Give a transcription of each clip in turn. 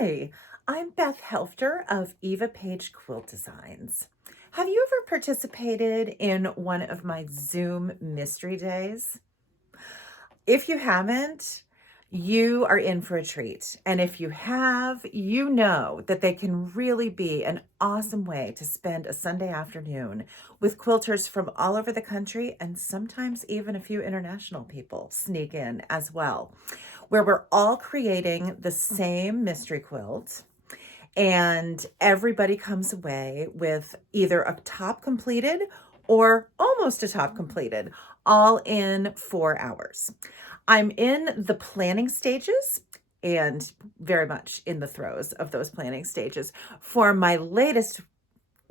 Hi, I'm Beth Helfter of Eva Page Quilt Designs. Have you ever participated in one of my Zoom mystery days? If you haven't, you are in for a treat. And if you have, you know that they can really be an awesome way to spend a Sunday afternoon with quilters from all over the country, and sometimes even a few international people sneak in as well, where we're all creating the same mystery quilt and everybody comes away with either a top completed or almost a top completed, all in 4 hours. I'm in the planning stages and very much in the throes of those planning stages for my latest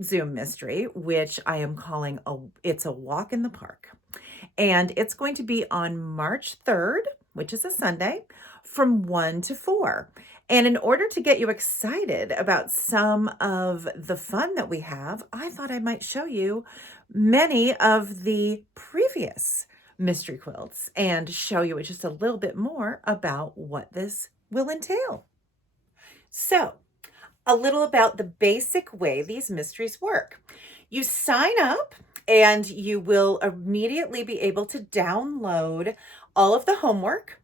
Zoom mystery, which I am calling It's a Walk in the Park. And it's going to be on March 3rd, which is a Sunday, from 1 to 4. And in order to get you excited about some of the fun that we have, I thought I might show you many of the previous mystery quilts and show you just a little bit more about what this will entail. So, a little about the basic way these mysteries work. You sign up and you will immediately be able to download all of the homework,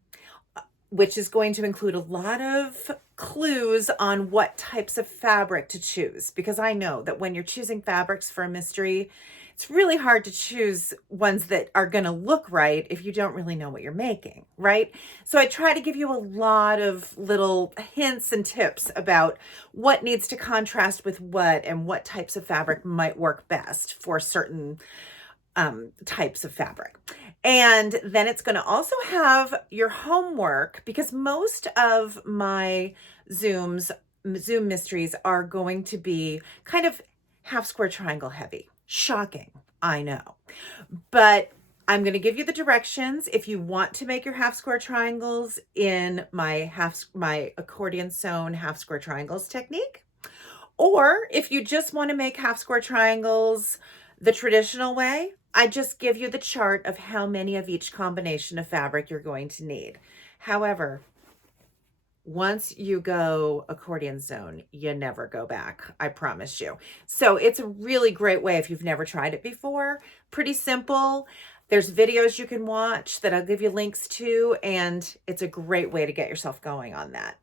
which is going to include a lot of clues on what types of fabric to choose. Because I know that when you're choosing fabrics for a mystery, it's really hard to choose ones that are going to look right if you don't really know what you're making, right? So I try to give you a lot of little hints and tips about what needs to contrast with what and what types of fabric might work best for certain types of fabric. And then it's going to also have your homework, because most of my Zoom mysteries are going to be kind of half square triangle heavy. Shocking, I know. But I'm going to give you the directions if you want to make your half square triangles in my accordion sewn half square triangles technique. Or if you just want to make half square triangles the traditional way, I just give you the chart of how many of each combination of fabric you're going to need. However, once you go accordion sewn, you never go back. I promise you. So it's a really great way if you've never tried it before. Pretty simple. There's videos you can watch that I'll give you links to, and it's a great way to get yourself going on that.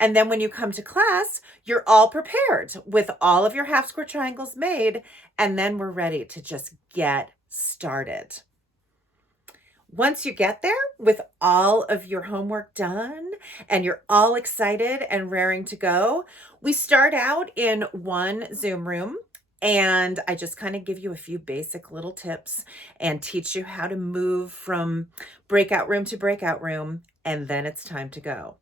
And then when you come to class, you're all prepared with all of your half square triangles made, and then we're ready to just get started. Once you get there with all of your homework done and you're all excited and raring to go, we start out in one Zoom room, and I just kind of give you a few basic little tips and teach you how to move from breakout room to breakout room, and then it's time to go.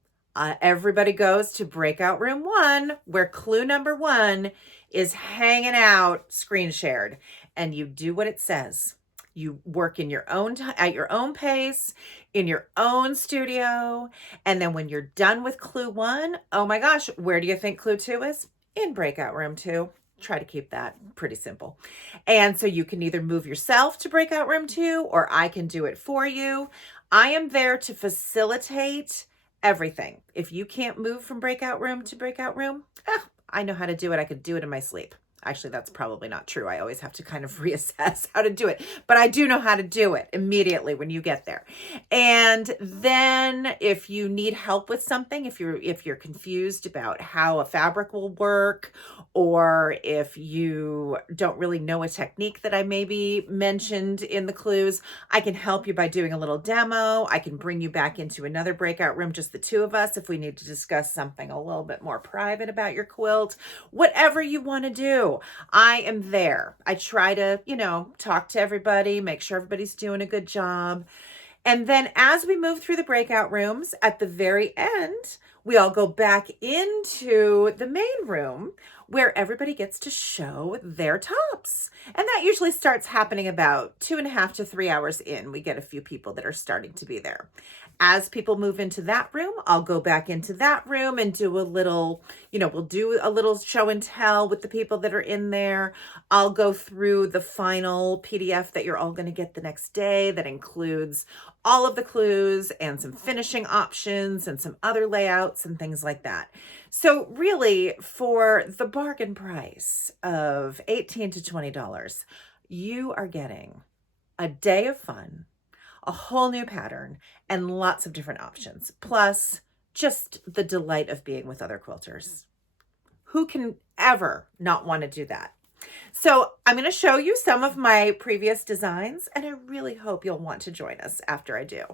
Everybody goes to breakout room 1, where clue number 1 is hanging out, screen shared, and you do what it says. You work in your own at your own pace, in your own studio. And then when you're done with clue 1, oh my gosh, where do you think clue 2 is? In breakout room 2. Try to keep that pretty simple. And so you can either move yourself to breakout room 2, or I can do it for you. I am there to facilitate everything. If you can't move from breakout room to breakout room, I know how to do it. I could do it in my sleep. Actually, that's probably not true. I always have to kind of reassess how to do it, but I do know how to do it immediately when you get there. And then if you need help with something, if you're confused about how a fabric will work, or if you don't really know a technique that I maybe mentioned in the clues, I can help you by doing a little demo. I can bring you back into another breakout room, just the two of us, if we need to discuss something a little bit more private about your quilt. Whatever you want to do, I am there. I try to, talk to everybody, make sure everybody's doing a good job. And then as we move through the breakout rooms, at the very end, we all go back into the main room where everybody gets to show their tops. And that usually starts happening about 2.5 to 3 hours in. We get a few people that are starting to be there. As people move into that room, I'll go back into that room and do a little, we'll do a little show and tell with the people that are in there. I'll go through the final PDF that you're all going to get the next day that includes all of the clues and some finishing options and some other layouts and things like that. So really, for the bargain price of $18 to $20, you are getting a day of fun, a whole new pattern, and lots of different options. Plus, just the delight of being with other quilters. Who can ever not want to do that? So I'm going to show you some of my previous designs, and I really hope you'll want to join us after I do.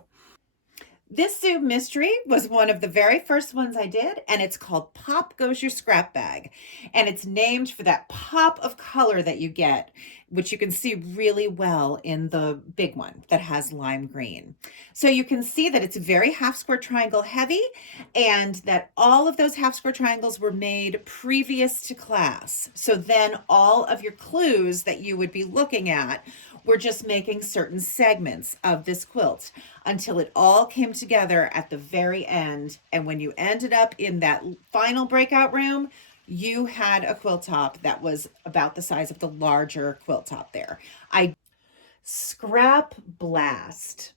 This Zoom mystery was one of the very first ones I did, and it's called Pop Goes Your Scrap Bag. And it's named for that pop of color that you get, which you can see really well in the big one that has lime green. So you can see that it's very half square triangle heavy, and that all of those half square triangles were made previous to class. So then all of your clues that you would be looking at were just making certain segments of this quilt until it all came together at the very end. And when you ended up in that final breakout room, you had a quilt top that was about the size of the larger quilt top there. Scrap Blast.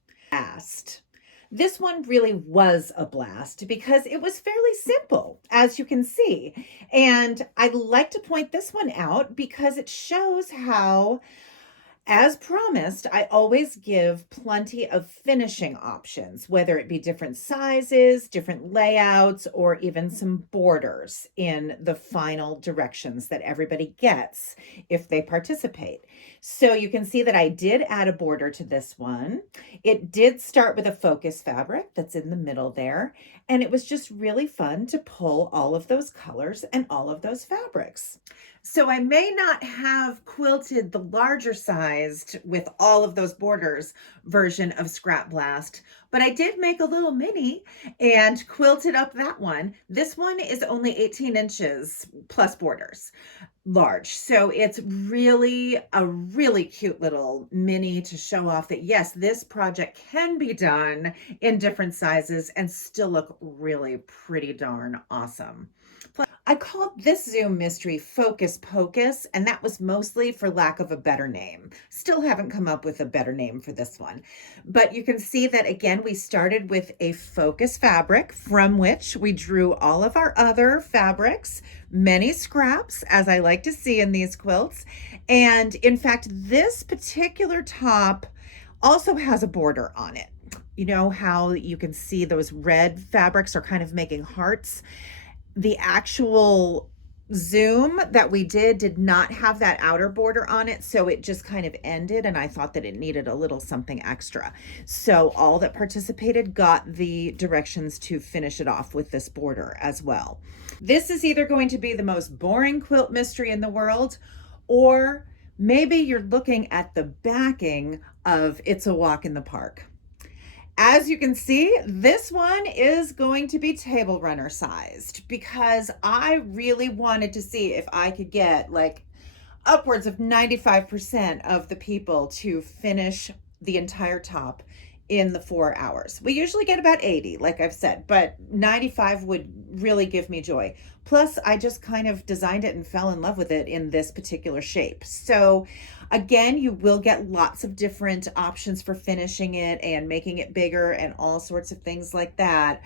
This one really was a blast because it was fairly simple, as you can see. And I'd like to point this one out because it shows how, as promised, I always give plenty of finishing options, whether it be different sizes, different layouts, or even some borders in the final directions that everybody gets if they participate. So you can see that I did add a border to this one. It did start with a focus fabric that's in the middle there, and it was just really fun to pull all of those colors and all of those fabrics. So I may not have quilted the larger sized with all of those borders version of Scrap Blast, but I did make a little mini and quilted up that one. This one is only 18 inches plus borders large. So it's really a really cute little mini to show off that yes, this project can be done in different sizes and still look really pretty darn awesome. I called this Zoom mystery Focus Pocus, and that was mostly for lack of a better name. Still haven't come up with a better name for this one. But you can see that, again, we started with a focus fabric from which we drew all of our other fabrics, many scraps, as I like to see in these quilts. And in fact, this particular top also has a border on it. You know how you can see those red fabrics are kind of making hearts? The actual Zoom that we did not have that outer border on it, so it just kind of ended, and I thought that it needed a little something extra. So all that participated got the directions to finish it off with this border as well. This is either going to be the most boring quilt mystery in the world, or maybe you're looking at the backing of It's a Walk in the Park. As you can see, this one is going to be table runner sized because I really wanted to see if I could get like upwards of 95% of the people to finish the entire top in the 4 hours. We usually get about 80, like I've said, but 95 would really give me joy. Plus, I just kind of designed it and fell in love with it in this particular shape. So again, you will get lots of different options for finishing it and making it bigger and all sorts of things like that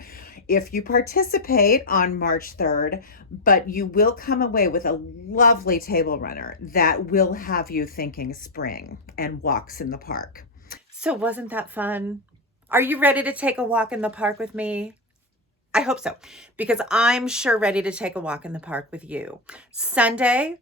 if you participate on March 3rd, but you will come away with a lovely table runner that will have you thinking spring and walks in the park. So wasn't that fun? Are you ready to take a walk in the park with me? I hope so, because I'm sure ready to take a walk in the park with you. Sunday,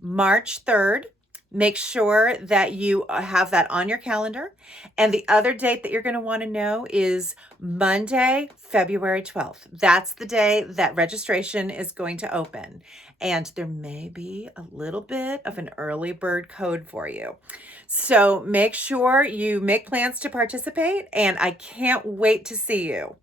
March 3rd. Make sure that you have that on your calendar. And the other date that you're going to want to know is Monday, February 12th. That's the day that registration is going to open. And there may be a little bit of an early bird code for you. So make sure you make plans to participate, and I can't wait to see you.